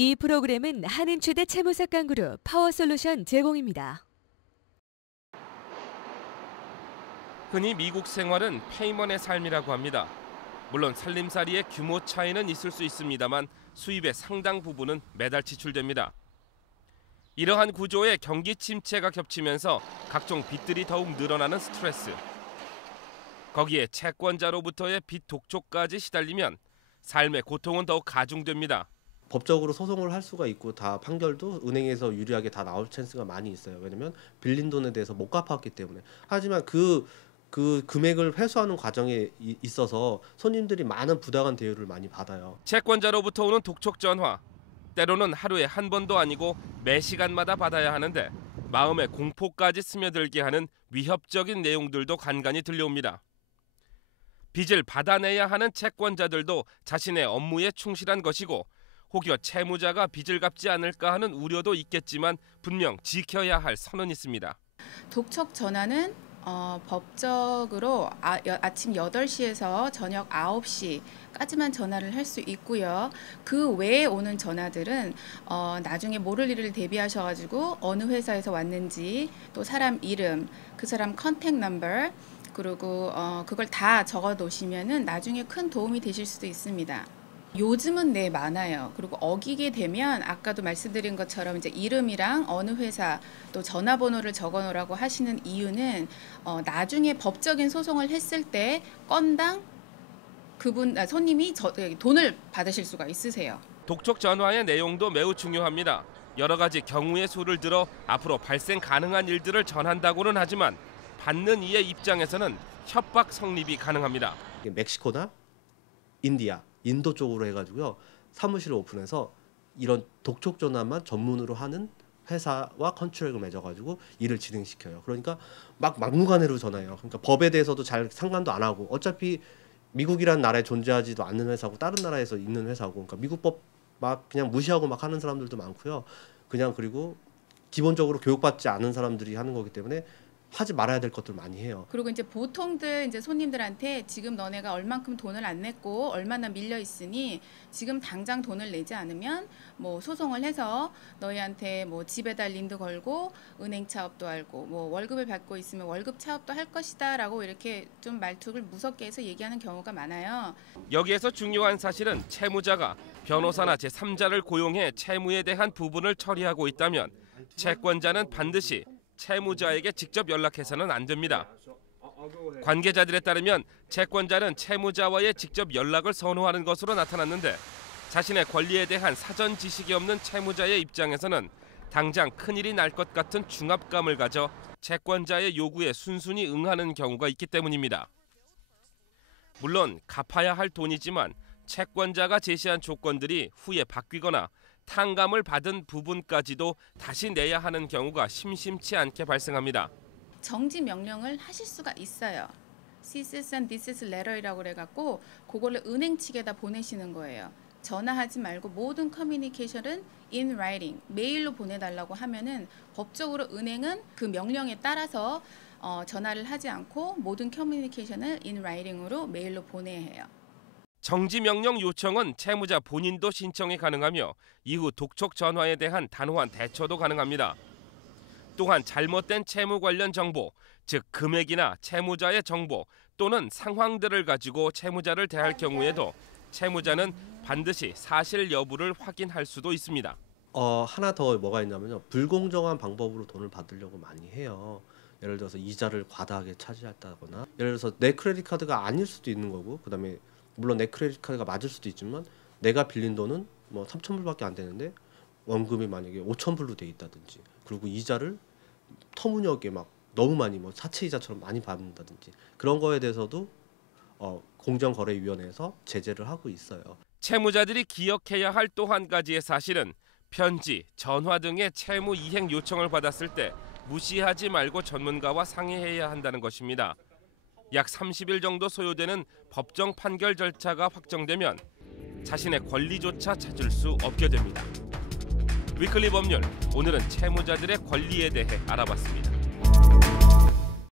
이 프로그램은 한인추대 채무사건그룹 파워솔루션 제공입니다. 흔히 미국 생활은 페이먼의 삶이라고 합니다. 물론 살림살이의 규모 차이는 있을 수 있습니다만 수입의 상당 부분은 매달 지출됩니다. 이러한 구조에 경기 침체가 겹치면서 각종 빚들이 더욱 늘어나는 스트레스. 거기에 채권자로부터의 빚 독촉까지 시달리면 삶의 고통은 더욱 가중됩니다. 법적으로 소송을 할 수가 있고 다 판결도 은행에서 유리하게 다 나올 찬스가 많이 있어요. 왜냐면 빌린 돈에 대해서 못 갚았기 때문에. 하지만 그 금액을 회수하는 과정에 있어서 손님들이 많은 부당한 대우를 많이 받아요. 채권자로부터 오는 독촉 전화. 때로는 하루에 한 번도 아니고 매 시간마다 받아야 하는데 마음의 공포까지 스며들게 하는 위협적인 내용들도 간간히 들려옵니다. 빚을 받아내야 하는 채권자들도 자신의 업무에 충실한 것이고 혹여 채무자가 빚을 갚지 않을까 하는 우려도 있겠지만 분명 지켜야 할 선은 있습니다. 독촉 전화는 법적으로 아침 8시에서 저녁 9시까지만 전화를 할 수 있고요. 그 외에 오는 전화들은 나중에 모를 일을 대비하셔가지고 어느 회사에서 왔는지 또 사람 이름, 그 사람 컨택 넘버 그리고 그걸 다 적어 놓으시면은 나중에 큰 도움이 되실 수도 있습니다. 요즘은 네 많아요. 그리고 어기게 되면 아까도 말씀드린 것처럼 이제 이름이랑 어느 회사 또 전화번호를 적어 놓으라고 하시는 이유는 나중에 법적인 소송을 했을 때 건당 손님이 돈을 받으실 수가 있으세요. 독촉 전화의 내용도 매우 중요합니다. 여러 가지 경우의 수를 들어 앞으로 발생 가능한 일들을 전한다고는 하지만 받는 이의 입장에서는 협박 성립이 가능합니다. 멕시코나 인디아, 인도 쪽으로 해가지고요. 사무실을 오픈해서 이런 독촉 전화만 전문으로 하는 회사와 컨트랙을 맺어가지고 일을 진행시켜요. 그러니까 막 막무가내로 전화해요. 그러니까 법에 대해서도 잘 상관도 안 하고 어차피 미국이라는 나라에 존재하지도 않는 회사고 다른 나라에서 있는 회사고 그러니까 미국 법 막 그냥 무시하고 막 하는 사람들도 많고요. 그냥 그리고 기본적으로 교육받지 않은 사람들이 하는 거기 때문에 하지 말아야 될 것들 많이 해요. 그리고 이제 보통들 이제 손님들한테 지금 너네가 얼만큼 돈을 안 냈고 얼마나 밀려 있으니 지금 당장 돈을 내지 않으면 뭐 소송을 해서 너희한테 뭐 집에 달린도 걸고 은행 차업도 하고 뭐 월급을 받고 있으면 월급 차업도 할 것이다라고 이렇게 좀 말투를 무섭게 해서 얘기하는 경우가 많아요. 여기에서 중요한 사실은 채무자가 변호사나 제3자를 고용해 채무에 대한 부분을 처리하고 있다면 채권자는 반드시 채무자에게 직접 연락해서는 안 됩니다. 관계자들에 따르면 채권자는 채무자와의 직접 연락을 선호하는 것으로 나타났는데 자신의 권리에 대한 사전 지식이 없는 채무자의 입장에서는 당장 큰일이 날 것 같은 중압감을 가져 채권자의 요구에 순순히 응하는 경우가 있기 때문입니다. 물론 갚아야 할 돈이지만 채권자가 제시한 조건들이 후에 바뀌거나 탕감을 받은 부분까지도 다시 내야 하는 경우가 심심치 않게 발생합니다. 정지 명령을 하실 수가 있어요. cease and desist letter이라고 그래갖고 그거를 은행 측에다 보내시는 거예요. 전화하지 말고 모든 커뮤니케이션은 in writing, 메일로 보내달라고 하면은 법적으로 은행은 그 명령에 따라서 전화를 하지 않고 모든 커뮤니케이션을 in writing으로 메일로 보내야 해요. 정지 명령 요청은 채무자 본인도 신청이 가능하며 이후 독촉 전화에 대한 단호한 대처도 가능합니다. 또한 잘못된 채무 관련 정보, 즉 금액이나 채무자의 정보 또는 상황들을 가지고 채무자를 대할 경우에도 채무자는 반드시 사실 여부를 확인할 수도 있습니다. 하나 더 뭐가 있냐면요. 불공정한 방법으로 돈을 받으려고 많이 해요. 예를 들어서 이자를 과다하게 차지했다거나 예를 들어서 내 크레딧 카드가 아닐 수도 있는 거고 그다음에 물론 내 크레딧 카드가 맞을 수도 있지만 내가 빌린 돈은 뭐 3,000불밖에 안 되는데 원금이 만약에 5,000불로 돼 있다든지 그리고 이자를 터무니없게 막 너무 많이 뭐 사채 이자처럼 많이 받는다든지 그런 거에 대해서도 공정거래위원회에서 제재를 하고 있어요. 채무자들이 기억해야 할 또 한 가지의 사실은 편지, 전화 등의 채무 이행 요청을 받았을 때 무시하지 말고 전문가와 상의해야 한다는 것입니다. 약 30일 정도 소요되는 법정 판결 절차가 확정되면 자신의 권리조차 찾을 수 없게 됩니다. 위클리 법률, 오늘은 채무자들의 권리에 대해 알아봤습니다.